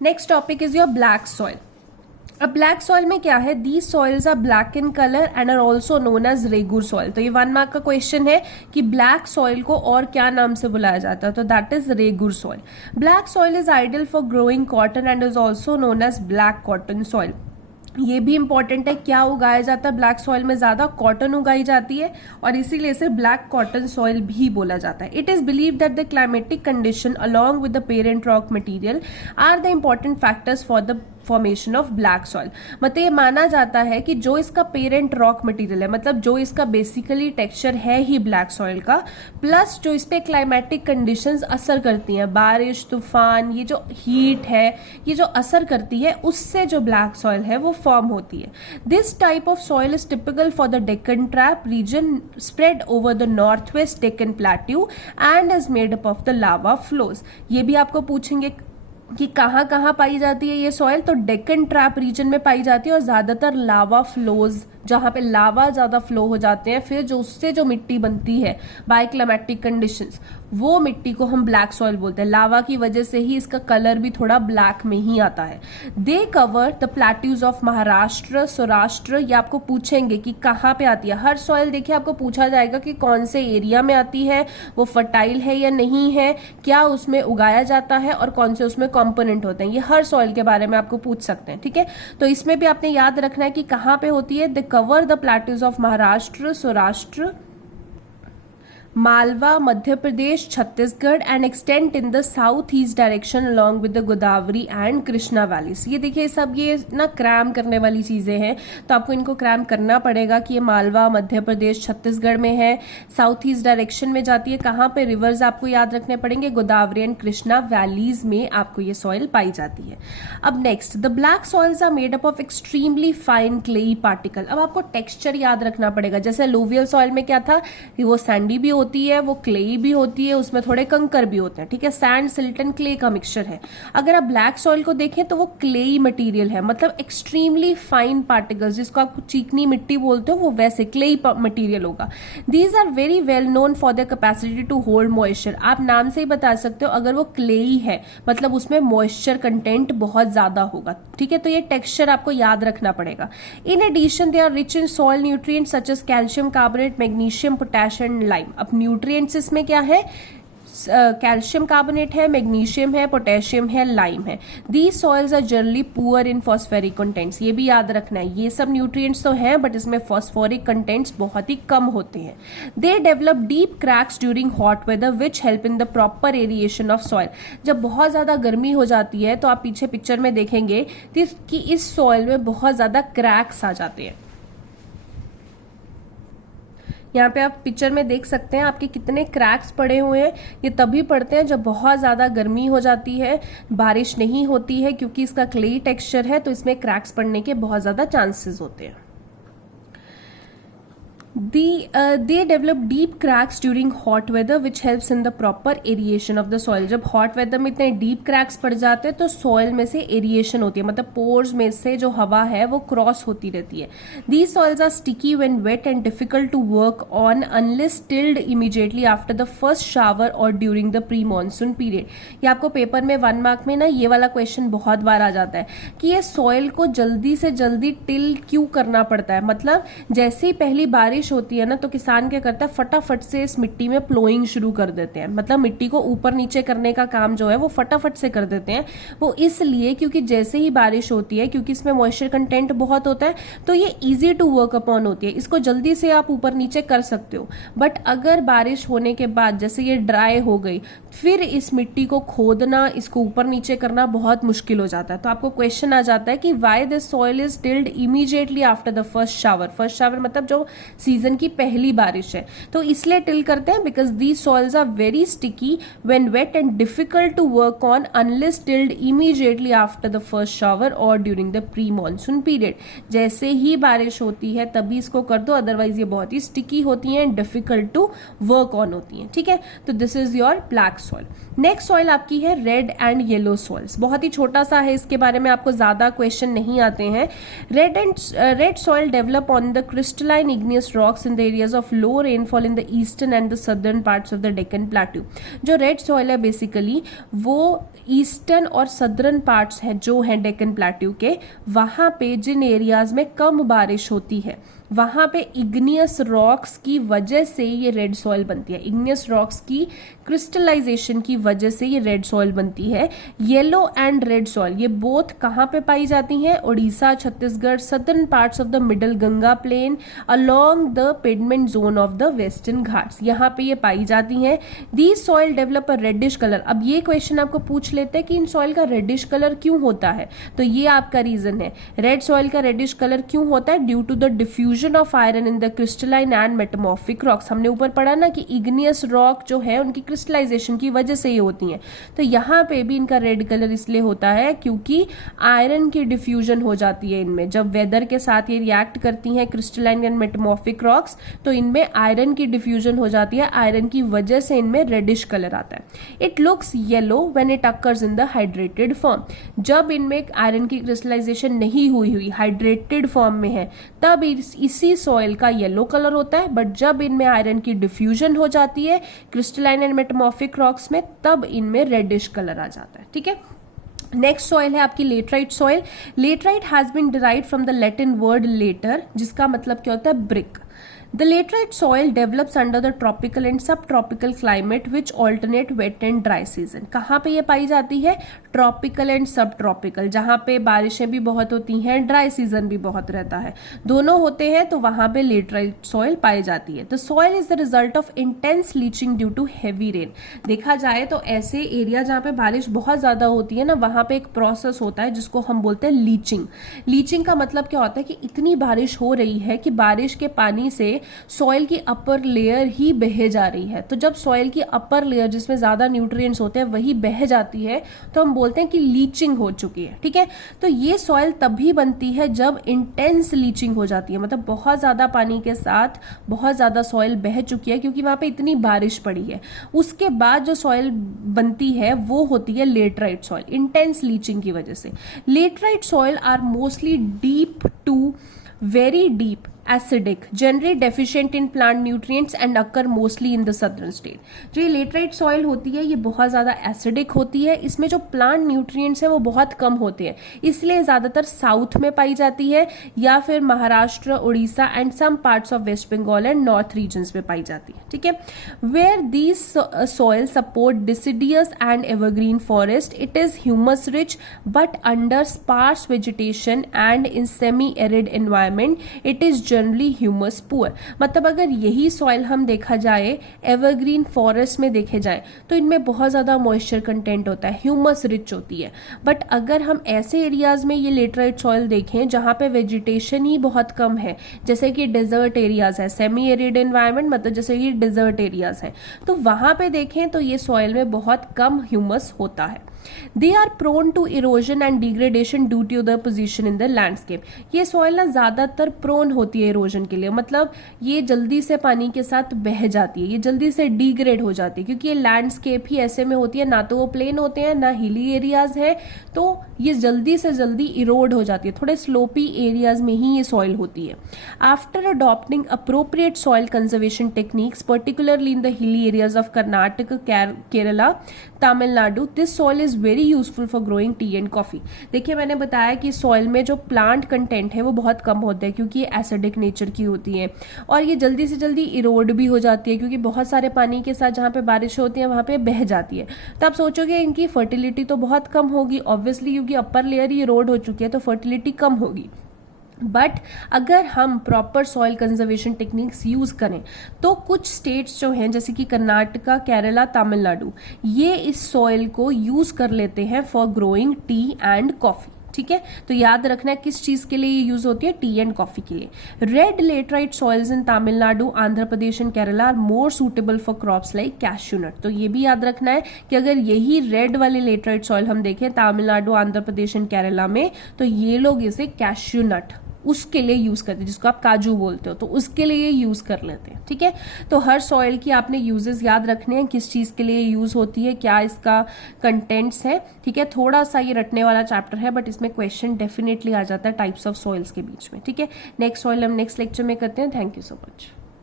Next topic is your black soil. अब black soil में क्या है, these soils are black in colour and are also known as regur soil. तो ये 1 mark का क्वेश्चन है कि ब्लैक सॉइल को और क्या नाम से बुलाया जाता है, तो that is regur soil. Black soil is ideal for growing cotton and is also known as black cotton soil. ये भी इंपॉर्टेंट है, क्या उगाया जाता है ब्लैक सॉइल में, ज्यादा कॉटन उगाई जाती है और इसीलिए इसे ब्लैक कॉटन सॉइल भी बोला जाता है। It is believe that the climatic condition along with the parent rock material are the important factors for the formation of black soil. मतलब ये माना जाता है कि जो इसका पेरेंट रॉक मटेरियल है, मतलब जो इसका बेसिकली टेक्सचर है ही ब्लैक सॉइल का, प्लस जो इस पे क्लाइमेटिक कंडीशंस असर करती हैं, बारिश, तूफान, ये जो हीट है, ये जो असर करती है, उससे जो ब्लैक सॉइल है वो फॉर्म होती है। This type of soil is typical for the Deccan trap region spread over the north west Deccan plateau and is made up of the lava flows. ये भी आपको पूछेंगे कि कहाँ कहाँ पाई जाती है ये सॉइल, तो डेक्कन ट्रैप रीजन में पाई जाती है और ज्यादातर लावा फ्लोज, जहां पे लावा ज्यादा फ्लो हो जाते हैं, फिर जो उससे जो मिट्टी बनती है बाय क्लाइमेटिक कंडीशंस, वो मिट्टी को हम ब्लैक सॉइल बोलते हैं। लावा की वजह से ही इसका कलर भी थोड़ा ब्लैक में ही आता है। They cover the plateaus of Maharashtra, Saurashtra. ये आपको पूछेंगे कि कहाँ पे आती है। हर सॉइल देखिए आपको पूछा जाएगा कि कौन से एरिया में आती है, वो फर्टाइल है या नहीं है, क्या उसमें उगाया जाता है और कौन से उसमें कंपोनेंट होते हैं। ये हर सॉइल के बारे में आपको पूछ सकते हैं, ठीक है। तो इसमें भी आपने याद रखना है कि कहाँ पे होती है। The cover the plateaus of Maharashtra, Saurashtra, Malwa, Madhya Pradesh, Chhattisgarh and extend in the south east direction along with the Godavari and Krishna valleys. ये देखिए सब ये ना क्रैम करने वाली चीजें हैं, तो आपको इनको क्रैम करना पड़ेगा कि ये मालवा, मध्य प्रदेश, छत्तीसगढ़ में है, साउथ ईस्ट डायरेक्शन में जाती है। कहाँ पे रिवर्स आपको याद रखने पड़ेंगे, गोदावरी एंड कृष्णा वैलीज में आपको ये सॉइल पाई जाती है। अब next, the black soils are made up of extremely fine clayey particle. अब आपको टेक्सचर याद रखना पड़ेगा। जैसे एलुवियल सॉइल में क्या था, वो सैंडी भी होती है, वो क्लेई भी होती है, उसमें थोड़े कंकर भी होते हैं, ठीक है। सैंड, सिल्ट एंड क्ले का मिक्सचर है। अगर आप ब्लैक सॉइल को देखें तो वो क्लेई मटेरियल है, मतलब एक्सट्रीमली फाइन पार्टिकल्स, जिसको आप चीकनी मिट्टी बोलते हो, वो वैसे क्लेई मटेरियल होगा। These are very well known for their capacity to hold moisture. आप नाम से ही बता सकते हो, अगर वो क्लेई है मतलब उसमें मॉइस्चर कंटेंट बहुत ज्यादा होगा, ठीक है। तो ये टेक्सचर आपको याद रखना पड़ेगा। In addition they are rich in soil nutrients such as calcium carbonate, magnesium, potassium, lime. अब न्यूट्रिएंट्स इसमें क्या है, कैल्शियम कार्बोनेट है, मैग्नीशियम है, पोटेशियम है, लाइम है। These soils are generally poor in phosphoric contents. ये भी याद रखना है, ये सब न्यूट्रिएंट्स तो हैं बट इसमें फॉस्फोरिक कंटेंट्स बहुत ही कम होते हैं। They develop deep cracks during hot weather which help in the proper aeration of soil. जब बहुत ज्यादा गर्मी हो जाती है तो आप पीछे पिक्चर में देखेंगे कि इस सॉइल में बहुत ज्यादा क्रैक्स आ जाते हैं। यहाँ पे आप पिक्चर में देख सकते हैं आपके कितने क्रैक्स पड़े हुए हैं। ये तभी पड़ते हैं जब बहुत ज़्यादा गर्मी हो जाती है, बारिश नहीं होती है, क्योंकि इसका क्लेई टेक्सचर है तो इसमें क्रैक्स पड़ने के बहुत ज़्यादा चांसेस होते हैं। They develop deep cracks during hot weather which helps in the proper aeration of the soil। जब hot weather में इतने deep cracks पड़ जाते हैं तो soil में से aeration होती है, मतलब pores में से जो हवा है वो cross होती रहती है। These soils are sticky when wet and difficult to work on unless tilled immediately after the first shower or during the pre-monsoon period। ये आपको पेपर में 1 मार्क में ना ये वाला क्वेश्चन बहुत बार आ जाता है कि ये soil को जल्दी से जल्दी टिल क्यों करना पड़ता है। मतलब जैसे ही पहली बारिश होती है ना तो किसान क्या करता है, फटाफट से इस मिट्टी में प्लोइंग शुरू कर देते हैं, मतलब मिट्टी को ऊपर नीचे करने का काम जो है वो फटाफट से कर देते हैं। वो इसलिए क्योंकि जैसे ही बारिश होती है, क्योंकि इसमें मॉइस्चर कंटेंट बहुत होता है तो ये इजी टू वर्क अपॉन होती है, इसको जल्दी से आप ऊपर नीचे कर सकते हो। बट अगर बारिश होने के बाद जैसे ये ड्राई हो गई, फिर इस मिट्टी को खोदना, इसको ऊपर नीचे करना बहुत मुश्किल हो जाता है। तो आपको क्वेश्चन आ जाता है कि why this soil is tilde immediately after the first shower. First shower मतलब जो सीजन की पहली बारिश है, तो इसलिए टिल करते हैं because these soils are very sticky when wet and difficult to work on unless tilled immediately after the first shower और during the pre monsoon period. जैसे ही बारिश होती है तभी इसको कर दो, अदरवाइज ये बहुत ही स्टिकी होती हैं, डिफिकल्ट टू वर्क ऑन होती हैं, ठीक है। तो this is your black soil. Next soil आपकी है रेड एंड येलो सॉइल्स। बहुत ही छोटा सा है, इसके बारे में आपको ज्यादा क्वेश्चन नहीं आते हैं। Red soil develop on the crystalline igneous rocks in the areas of low rainfall in the eastern and the southern parts of the Deccan plateau. जो रेड सॉइल है बेसिकली वो ईस्टर्न और सदर्न पार्ट्स हैं जो हैं डेक्कन प्लेट्यू के, वहां पे जिन एरियाज में कम बारिश होती है वहां पे इग्नियस रॉक्स की वजह से ये रेड सॉइल बनती है। इग्नियस रॉक्स की क्रिस्टलाइजेशन की वजह से ये रेड सॉइल बनती है। येलो एंड रेड सॉइल ये बोथ कहाँ पे पाई जाती हैं? Orissa, Chhattisgarh, southern parts of the middle Ganga plain along the piedmont zone of the western Ghats, यहाँ पे ये पाई जाती हैं। These soil develop a reddish colour. अब ये क्वेश्चन आपको पूछ लेते हैं कि इन सॉइल का रेडिश कलर क्यों होता है, तो ये आपका रीजन है। रेड सॉइल का रेडिश कलर क्यों होता है? Due to the diffusion of iron in the crystalline and metamorphic rocks. हमने ऊपर पढ़ा ना कि इग्नियस रॉक जो है उनकी क्रिस्टलाइजेशन की वजह से ये होती हैं। तो यहाँ पे भी इनका रेड कलर इसलिए होता है क्योंकि आयरन की डिफ्यूजन हो जाती है इनमें। जब वेदर के साथ ये रिएक्ट करती हैं क्रिस्टलाइन एंड मेटामॉर्फिक रॉक्स तो इनमें आयरन की डिफ्यूजन हो जाती है। आयरन की वजह से इनमें रेडिश कलर आता है। It looks yellow when it occurs in the hydrated form. जब इनमें आयरन की क्रिस्टलाइजेशन नहीं हुई हाइड्रेटेड फॉर्म में है तब इसी सॉइल का येलो कलर होता है, बट जब इनमें आयरन की डिफ्यूजन हो जाती है क्रिस्टलाइन एंड मेटामॉर्फिक रॉक्स में तब इनमें रेडिश कलर आ जाता है। ठीक है, नेक्स्ट सॉइल है आपकी laterite soil. Laterite has been derived from the Latin word later, जिसका मतलब क्या होता है? Brick. The laterite soil develops under the tropical and subtropical climate which alternate wet and dry season। कहाँ पे ये पाई जाती है? ट्रॉपिकल एंड सब ट्रॉपिकल, जहाँ पे बारिशें भी बहुत होती हैं, ड्राई सीजन भी बहुत रहता है, दोनों होते हैं, तो वहां पे लेटराइट सॉइल पाई जाती है। The soil is the result of intense leaching due to heavy rain. देखा जाए तो ऐसे एरिया जहाँ पे बारिश बहुत ज्यादा होती है ना, वहां पे एक प्रोसेस होता है जिसको हम बोलते हैं लीचिंग। लीचिंग का मतलब क्या होता है कि इतनी बारिश हो रही है कि बारिश के पानी से सॉइल की अपर लेयर ही बह जा रही है। तो जब सॉइल की अपर लेयर जिसमें ज्यादा न्यूट्रिएंट्स होते हैं वही बह जाती है तो हम बोलते हैं कि लीचिंग हो चुकी है। ठीक है, तो ये सॉइल तभी बनती है जब इंटेंस लीचिंग हो जाती है, मतलब बहुत ज्यादा पानी के साथ बहुत ज्यादा सॉइल बह चुकी है क्योंकि वहां पे इतनी बारिश पड़ी है। उसके बाद जो सॉइल बनती है वो होती है लेटराइट सॉइल, इंटेंस लीचिंग की वजह से। Laterite soil are mostly deep to very deep acidic, generally deficient in plant nutrients and occur mostly in the southern state. जो ये लेटराइट सॉइल होती है ये बहुत ज्यादा एसिडिक होती है, इसमें जो प्लांट न्यूट्रिएंट्स हैं वो बहुत कम होते हैं, इसलिए ज्यादातर साउथ में पाई जाती है या फिर Maharashtra, Orissa and some parts of West Bengal and north regions में पाई जाती है। ठीक है, where these soil support deciduous and evergreen forest, it is humus rich but under sparse vegetation and in semi arid environment it is generally humus poor. मतलब अगर यही soil हम देखा जाए एवरग्रीन फॉरेस्ट में देखे जाए तो इनमें बहुत ज्यादा मॉइस्चर कंटेंट होता है, ह्यूमस रिच होती है। बट अगर हम ऐसे एरियाज में ये लेटराइट सॉइल देखें जहां पे वेजिटेशन ही बहुत कम है, जैसे कि डेजर्ट एरियाज है, सेमी एरिड एनवायरमेंट मतलब जैसे कि डेजर्ट एरियाज है, तो वहां पे देखें तो ये सॉइल में बहुत कम ह्यूमस होता है। They are prone to erosion and degradation due to their position in the landscape। ये सॉइल ना ज्यादातर प्रोन होती है इरोजन के लिए, मतलब ये जल्दी से पानी के साथ बह जाती है, ये जल्दी से डिग्रेड हो जाती है क्योंकि ये लैंडस्केप ही ऐसे में होती है, ना तो वो प्लेन होते हैं ना हिली एरियाज है, तो ये जल्दी से जल्दी इरोड हो जाती है, थोड़े स्लोपी एरियाज में ही ये सॉइल होती है। After adopting appropriate soil conservation techniques particularly in the hilly areas of Karnataka, Kerala, Tamil Nadu, this soil is very useful for growing T and coffee. देखिए मैंने बताया कि सॉइल में जो प्लांट कंटेंट है वो बहुत कम होता है क्योंकि ये एसिडिक नेचर की होती है और ये जल्दी से जल्दी इरोड भी हो जाती है क्योंकि बहुत सारे पानी के साथ जहाँ पे बारिश होती है वहां पे बह जाती है। तो आप सोचोगे इनकी फर्टिलिटी तो बहुत कम होगी ऑब्वियसली, क्योंकि अपर लेयर ही इरोड हो चुकी है तो फर्टिलिटी कम होगी। बट अगर हम proper soil conservation techniques use करें तो कुछ स्टेट्स जो हैं जैसे कि कर्नाटका, केरला, तमिलनाडु, ये इस सॉइल को यूज कर लेते हैं for growing T and coffee. ठीक है, तो याद रखना है किस चीज के लिए ये यूज होती है, टी एंड कॉफी के लिए। Red laterite soils in Tamil Nadu, Andhra Pradesh and Kerala are more suitable for crops like cashew nut. तो ये भी याद रखना है कि अगर यही रेड वाले लेटराइट सॉइल हम देखें तमिलनाडु, आंध्र प्रदेश एंड केरला में, तो ये लोग इसे कैश्यू नट उसके लिए यूज करते हैं, जिसको आप काजू बोलते हो, तो उसके लिए यूज कर लेते हैं। ठीक है, तो हर सॉइल की आपने यूजेस याद रखने हैं, किस चीज के लिए यूज होती है, क्या इसका कंटेंट्स है। ठीक है, थोड़ा सा ये रटने वाला चैप्टर है, बट इसमें क्वेश्चन डेफिनेटली आ जाता है टाइप्स ऑफ सॉइल्स के बीच में। ठीक है, नेक्स्ट सॉइल हम नेक्स्ट लेक्चर में करते हैं। Thank you so much.